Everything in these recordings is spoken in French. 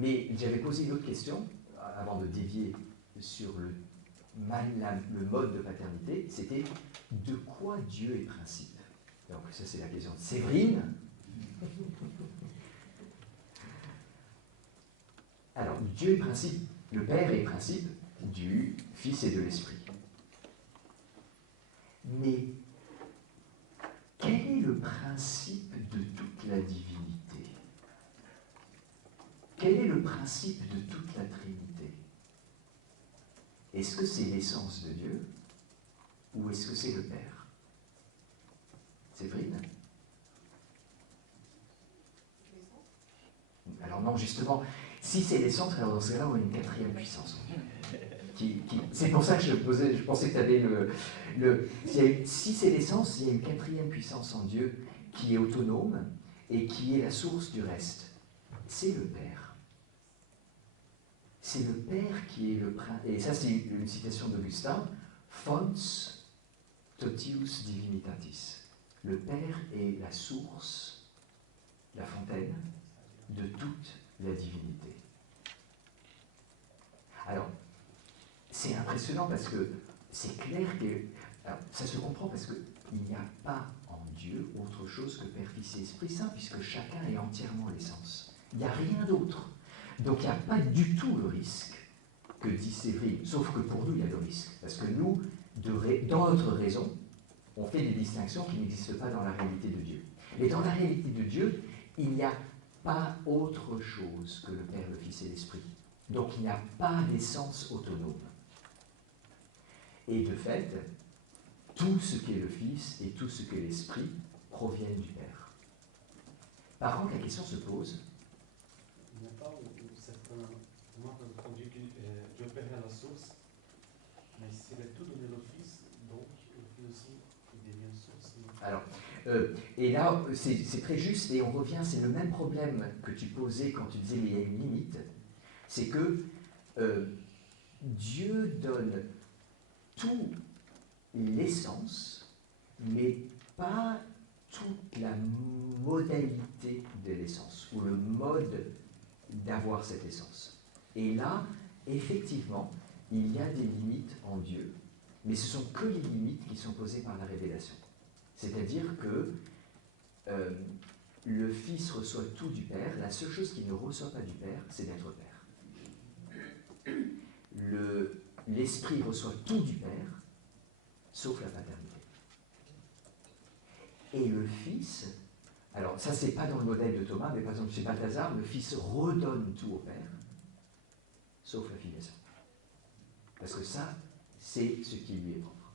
Mais j'avais posé une autre question, avant de dévier sur le mode de paternité, c'était de quoi Dieu est principe. Donc ça c'est la question de Séverine. Alors, Dieu est principe, le Père est principe du Fils et de l'Esprit. Mais quel est le principe de toute la divinité? Quel est le principe de toute la Trinité? Est-ce que c'est l'essence de Dieu ou est-ce que c'est le Père? Séverine? Alors non, justement, si c'est l'essence, alors dans ce cas-là, on a une quatrième puissance. C'est pour ça que je pensais que tu avais si c'est l'essence, il y a une quatrième puissance en Dieu qui est autonome et qui est la source du reste. C'est le Père. C'est le Père qui est le prince. Et ça, c'est une citation d'Augustin. Fons totius divinitatis. Le Père est la source, la fontaine de toute la divinité. Alors, c'est impressionnant parce que c'est clair que... Alors, ça se comprend parce qu'il n'y a pas en Dieu autre chose que Père, Fils et Esprit Saint, puisque chacun est entièrement l'essence. Il n'y a rien d'autre. Donc il n'y a pas du tout le risque que dit Séverine, sauf que pour nous, il y a le risque. Parce que nous, dans notre raison, on fait des distinctions qui n'existent pas dans la réalité de Dieu. Mais dans la réalité de Dieu, il n'y a pas autre chose que le Père, le Fils et l'Esprit. Donc il n'y a pas d'essence autonome. Et de fait, tout ce qu'est le Fils et tout ce qu'est l'Esprit proviennent du Père. Par contre, la question se pose. Il n'y a pas où certains quand Dieu Père est la source, mais s'il est tout donné au Fils, donc le Fils aussi il devient source. Alors, et là, c'est très juste, et on revient, c'est le même problème que tu posais quand tu disais mais il y a une limite, c'est que Dieu donne tout l'essence, mais pas toute la modalité de l'essence, ou le mode d'avoir cette essence. Et là, effectivement, il y a des limites en Dieu, mais ce sont que les limites qui sont posées par la révélation. C'est-à-dire que le Fils reçoit tout du Père, la seule chose qu'il ne reçoit pas du Père, c'est d'être Père. L'Esprit reçoit tout du Père, sauf la paternité. Et le Fils, alors ça c'est pas dans le modèle de Thomas, mais par exemple chez Balthazar, le Fils redonne tout au Père, sauf la filiation. Parce que ça, c'est ce qui lui est propre.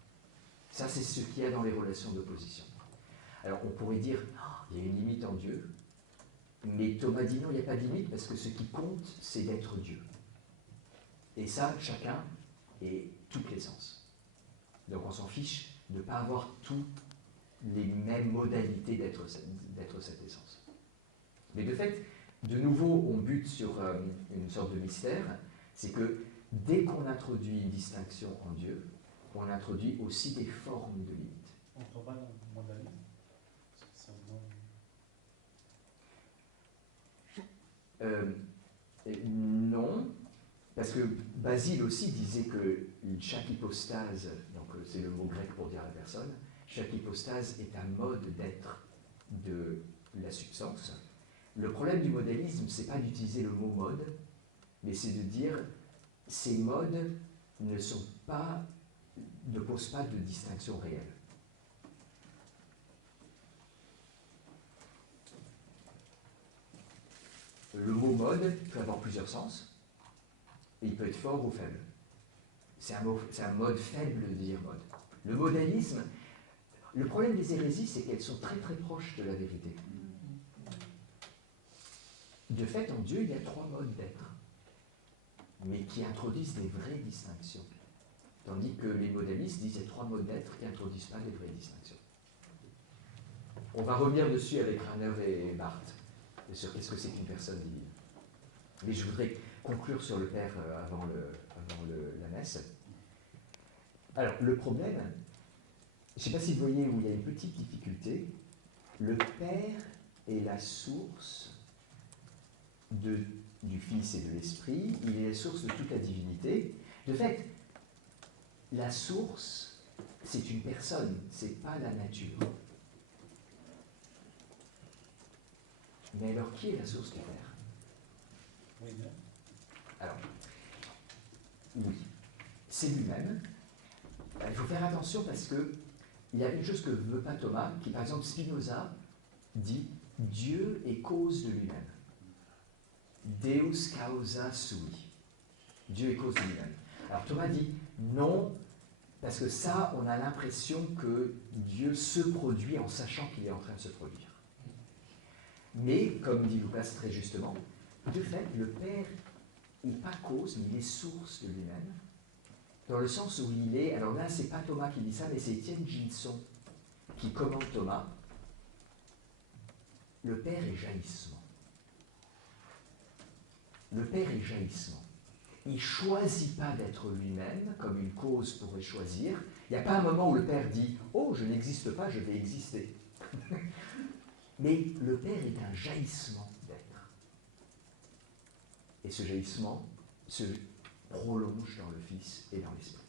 Ça, c'est ce qu'il y a dans les relations d'opposition. Alors on pourrait dire, il y a une limite en Dieu, mais Thomas dit non, il n'y a pas de limite, parce que ce qui compte, c'est d'être Dieu. Et ça, chacun est toute l'essence. Donc on s'en fiche de ne pas avoir toutes les mêmes modalités d'être cette essence. Mais de fait, de nouveau, on bute sur une sorte de mystère, c'est que dès qu'on introduit une distinction en Dieu, on introduit aussi des formes de limites. On ne trouve pas dans le modalisme. Non, parce que Basile aussi disait que chaque hypostase, donc c'est le mot grec pour dire la personne, chaque hypostase est un mode d'être de la substance. Le problème du modalisme, c'est pas d'utiliser le mot mode, mais c'est de dire ces modes ne posent pas de distinction réelle. Le mot mode peut avoir plusieurs sens, et il peut être fort ou faible. C'est un mode faible de dire mode. Le modalisme, le problème des hérésies, c'est qu'elles sont très très proches de la vérité. De fait, en Dieu, il y a 3 modes d'être, mais qui introduisent des vraies distinctions. Tandis que les modalistes disent qu'il y a 3 modes d'être qui n'introduisent pas des vraies distinctions. On va revenir dessus avec Rahner et Barthes, sur qu'est-ce que c'est qu'une personne divine. Mais je voudrais conclure sur le Père avant la messe. Alors, le problème, je ne sais pas si vous voyez où il y a une petite difficulté, le Père est la source de du Fils et de l'Esprit, il est la source de toute la divinité. De fait, la source, c'est une personne, c'est pas la nature. Mais alors, qui est la source du Père? Alors, oui, c'est lui-même. Il faut faire attention parce que il y a une chose que ne veut pas Thomas, qui par exemple Spinoza dit Dieu est cause de lui-même. Deus causa sui. Dieu est cause de lui-même. Alors Thomas dit non, parce que ça, on a l'impression que Dieu se produit en sachant qu'il est en train de se produire. Mais, comme dit Lucas très justement, de fait, le Père n'est pas cause, mais il est source de lui-même, dans le sens où il est, alors là, c'est pas Thomas qui dit ça, mais c'est Étienne Gilson qui commente Thomas, le Père est jaillissement. Le Père est jaillissement. Il ne choisit pas d'être lui-même, comme une cause pourrait choisir. Il n'y a pas un moment où le Père dit « Oh, je n'existe pas, je vais exister ». Mais le Père est un jaillissement d'être. Et ce jaillissement se prolonge dans le Fils et dans l'Esprit.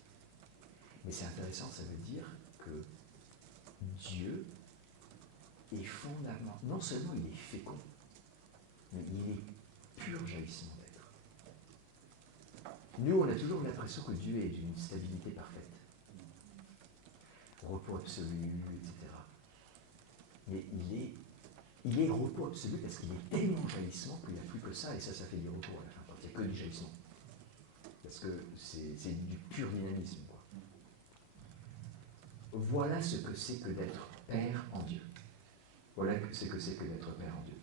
Mais c'est intéressant, ça veut dire que Dieu est fondamentalement, non seulement il est fécond, mais il est pur jaillissement d'être. Nous, on a toujours l'impression que Dieu est d'une stabilité parfaite. Repos absolu, etc. Mais il est repos absolu parce qu'il est tellement jaillissement qu'il n'y a plus que ça, et ça fait du repos à la fin, quand il n'y a que du jaillissement. Parce que c'est du pur dynamisme, quoi. Voilà ce que c'est que d'être Père en Dieu. Voilà ce que c'est que d'être Père en Dieu.